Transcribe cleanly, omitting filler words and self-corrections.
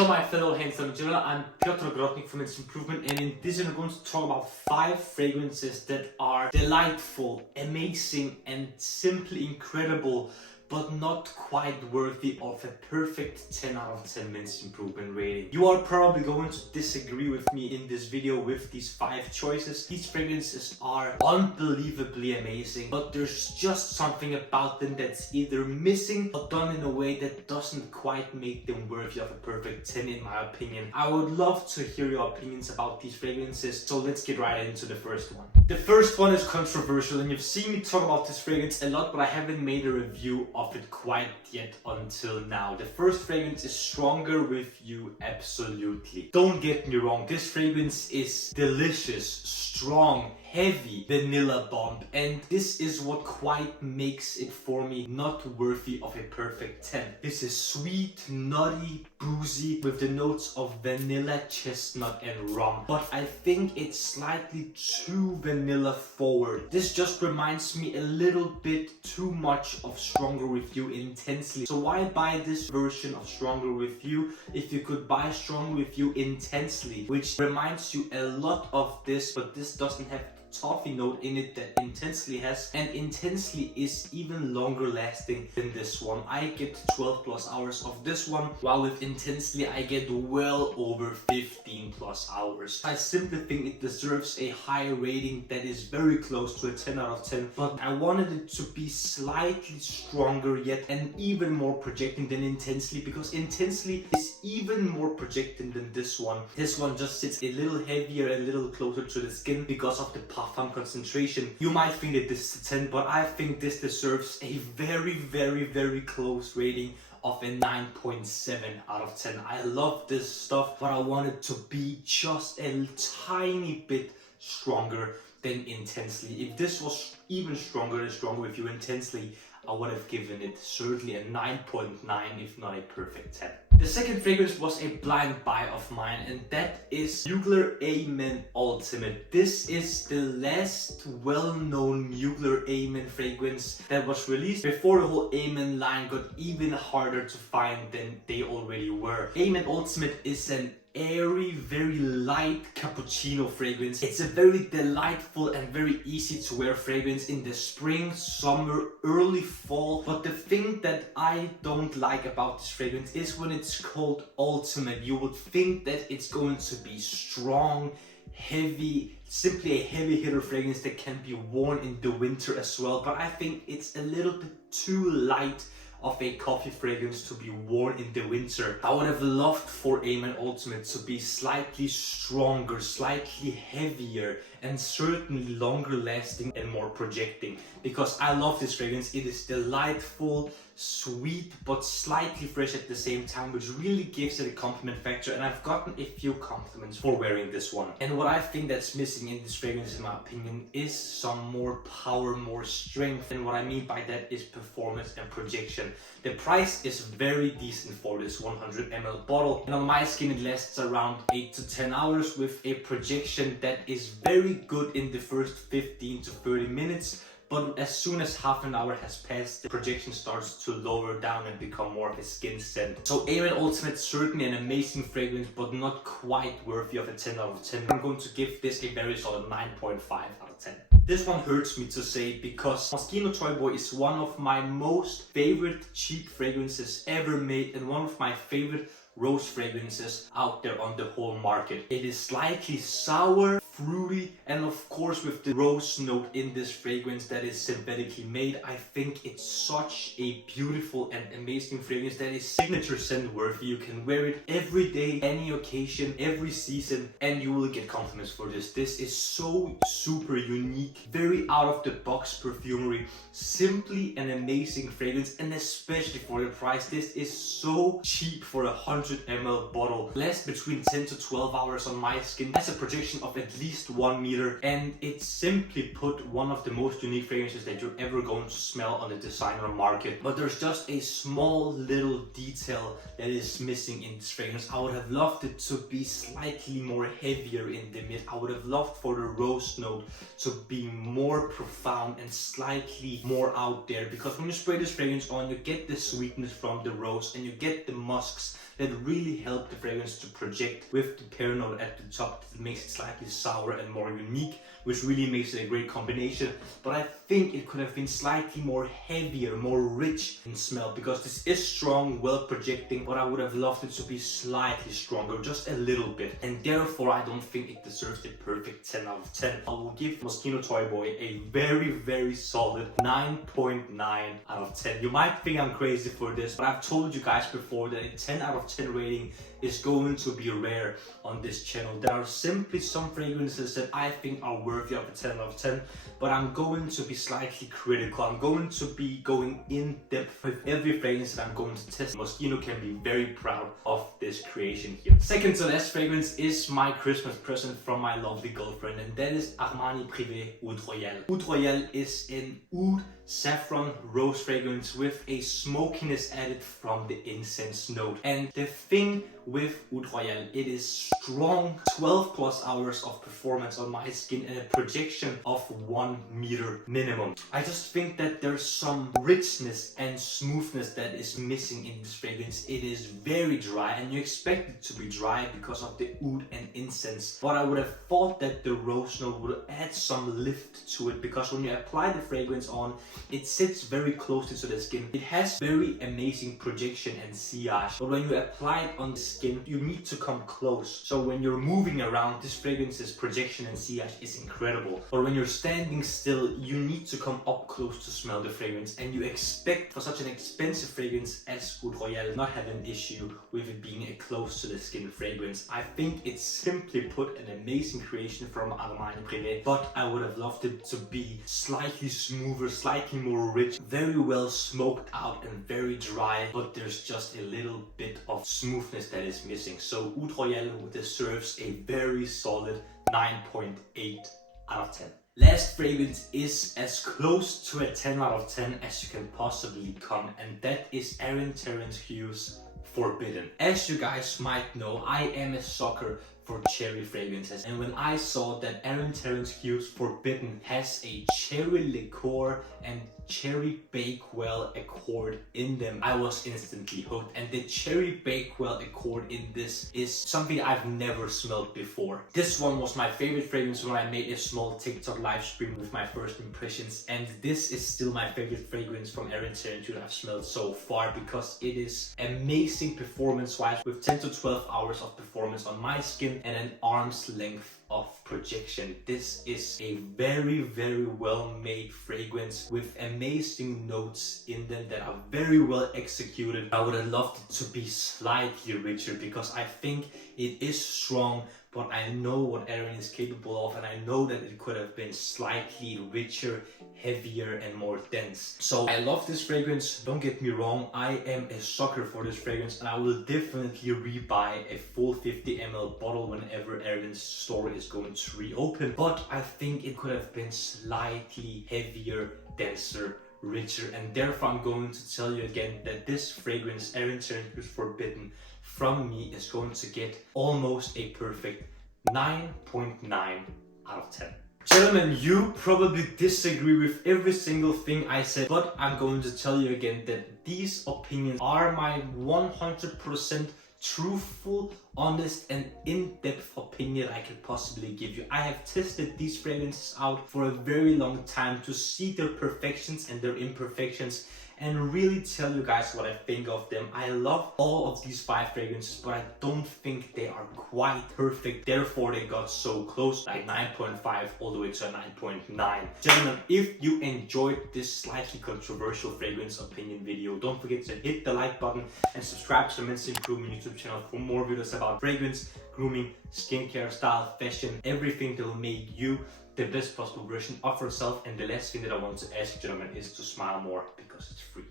Hello my fellow handsome gentlemen, I'm Piotr Grotnik from Improvement, and in this video I'm going to talk about 5 fragrances that are delightful, amazing and simply incredible, but not quite worthy of a perfect 10 out of 10 men's improvement rating. You are probably going to disagree with me in this video with these 5 choices. These fragrances are unbelievably amazing, but there's just something about them that's either missing or done in a way that doesn't quite make them worthy of a perfect 10 in my opinion. I would love to hear your opinions about these fragrances, so let's get right into the first one. The first one is controversial, and you've seen me talk about this fragrance a lot, but I haven't made a review of it quite yet until now. The first fragrance is Stronger With You, absolutely. Don't get me wrong, this fragrance is delicious, strong, heavy vanilla bomb, and this is what quite makes it for me not worthy of a perfect 10. This is sweet, nutty, boozy with the notes of vanilla, chestnut and rum, but I think it's slightly too vanilla forward. This just reminds me a little bit too much of Stronger With You Intensely. So why buy this version of Stronger With You if you could buy Stronger With You Intensely, which reminds you a lot of this, but this doesn't have toffee note in it that Intensely has, and Intensely is even longer lasting than this one. I get 12 plus hours of this one, while with Intensely I get well over 15 plus hours. I simply think it deserves a high rating that is very close to a 10 out of 10, but I wanted it to be slightly stronger yet and even more projecting than Intensely, because Intensely is even more projecting than this one. This one just sits a little heavier, a little closer to the skin because of the parfum concentration. You might think that this is a 10, but I think this deserves a very close rating of a 9.7 out of 10. I love this stuff, but I want it to be just a tiny bit stronger than Intensely. If this was even stronger than Stronger With You Intensely, I would have given it certainly a 9.9, if not a perfect 10. The second fragrance was a blind buy of mine, and that is Mugler A Men Ultimate. This is the last well-known Mugler A Men fragrance that was released before the whole A Men line got even harder to find than they already were. A Men Ultimate is an airy, very light cappuccino fragrance. It's a very delightful and very easy to wear fragrance in the spring, summer, early fall. But the thing that I don't like about this fragrance is when it's called Ultimate. You would think that it's going to be strong, heavy, simply a heavy hitter fragrance that can be worn in the winter as well. But I think it's a little bit too light of a coffee fragrance to be worn in the winter. I would have loved for A Men Ultimate to be slightly stronger, slightly heavier, and certainly longer lasting and more projecting, because I love this fragrance. It is delightful, sweet, but slightly fresh at the same time, which really gives it a compliment factor, and I've gotten a few compliments for wearing this one. And what I think that's missing in this fragrance, in my opinion, is some more power, more strength, and what I mean by that is performance and projection. The price is very decent for this 100 ml bottle, and on my skin it lasts around 8 to 10 hours with a projection that is very good in the first 15 to 30 minutes. But as soon as half an hour has passed, the projection starts to lower down and become more of a skin scent. So A Men Ultimate is certainly an amazing fragrance, but not quite worthy of a 10 out of 10. I'm going to give this a very solid 9.5 out of 10. This one hurts me to say, because Moschino Toy Boy is one of my most favorite cheap fragrances ever made, and one of my favorite rose fragrances out there on the whole market. It is slightly sour, fruity, and of course with the rose note in this fragrance that is synthetically made. I think it's such a beautiful and amazing fragrance that is signature scent worthy. You can wear it every day, any occasion, every season, and you will get compliments for this. This is so super unique, very out of the box perfumery, simply an amazing fragrance, and especially for the price. This is so cheap for a 100 ml bottle. Lasts between 10 to 12 hours on my skin. Has a projection of at least 1 meter, and it's simply put one of the most unique fragrances that you're ever going to smell on the designer market. But there's just a small little detail that is missing in this fragrance. I would have loved it to be slightly more heavier in the mid. I would have loved for the rose note to be more profound and slightly more out there, because when you spray this fragrance on, you get the sweetness from the rose and you get the musks that really help the fragrance to project with the pear note at the top. It makes it slightly sour and more unique, which really makes it a great combination. But I think it could have been slightly more heavier, more rich in smell, because this is strong, well projecting, but I would have loved it to be slightly stronger, just a little bit. And therefore I don't think it deserves the perfect 10 out of 10. I will give Moschino Toy Boy a very solid 9.9 out of 10. You might think I'm crazy for this, but I've told you guys before that a 10 out of 10 rating is going to be rare on this channel. There are simply some fragrances that I think are worthy of a 10 out of 10, but I'm going to be slightly critical. I'm going to be going in depth with every fragrance that I'm going to test. Moschino can be very proud of this creation here. Second to last fragrance is my Christmas present from my lovely girlfriend, and that is Armani Privé Oud Royal. Oud Royal is an oud saffron rose fragrance with a smokiness added from the incense note. And the thing with Oud Royal, it is strong, 12 plus hours of performance on my skin and a projection of 1 meter minimum. I just think that there's some richness and smoothness that is missing in this fragrance. It is very dry, and you expect it to be dry because of the oud and incense, but I would have thought that the rose note would add some lift to it, because when you apply the fragrance on, it sits very closely to the skin. It has very amazing projection and sillage, but when you apply it on the skin, you need to come close. So when you're moving around, this fragrance's projection and sillage is incredible. But when you're standing still, you need to come up close to smell the fragrance, and you expect for such an expensive fragrance as Oud Royal not have an issue with it being a close to the skin fragrance. I think it's simply put an amazing creation from Armani Privé, but I would have loved it to be slightly smoother, slightly more rich, very well smoked out and very dry, but there's just a little bit of smoothness that is missing. So Oud Royal deserves a very solid 9.8 out of 10. Last fragrance is as close to a 10 out of 10 as you can possibly come, and that is Terence Hughes Forbidden. As you guys might know, I am a sucker for cherry fragrances, and when I saw that Terence Hughes Forbidden has a cherry liqueur and cherry bakewell accord in them, I was instantly hooked. And the cherry bakewell accord in this is something I've never smelled before. This one was my favorite fragrance when I made a small TikTok live stream with my first impressions, and this is still my favorite fragrance from Terence Hughes I've smelled so far, because it is amazing performance wise, with 10 to 12 hours of performance on my skin and an arm's length of projection. This is a very well made fragrance with amazing notes in them that are very well executed. I would have loved it to be slightly richer, because I think it is strong, but I know what Aaron is capable of, and I know that it could have been slightly richer, heavier and more dense. So I love this fragrance, don't get me wrong, I am a sucker for this fragrance, and I will definitely rebuy a full 50 ml bottle whenever Aaron's store is going to reopen. But I think it could have been slightly heavier, denser, richer, and therefore I'm going to tell you again that this fragrance, Terence Hughes Forbidden, from me is going to get almost a perfect 9.9 out of 10. Gentlemen, you probably disagree with every single thing I said, but I'm going to tell you again that these opinions are my 100% truthful, honest and in-depth opinion I could possibly give you. I have tested these fragrances out for a very long time to see their perfections and their imperfections, and really tell you guys what I think of them. I love all of these 5 fragrances, but I don't think they are quite perfect. Therefore, they got so close, like 9.5 all the way to a 9.9. Gentlemen, if you enjoyed this slightly controversial fragrance opinion video, don't forget to hit the like button and subscribe to the Men's Improvement YouTube channel for more videos about fragrance, grooming, skincare, style, fashion, everything that will make you the best possible version of yourself. And the last thing that I want to ask, gentlemen, is to smile more, because it's free.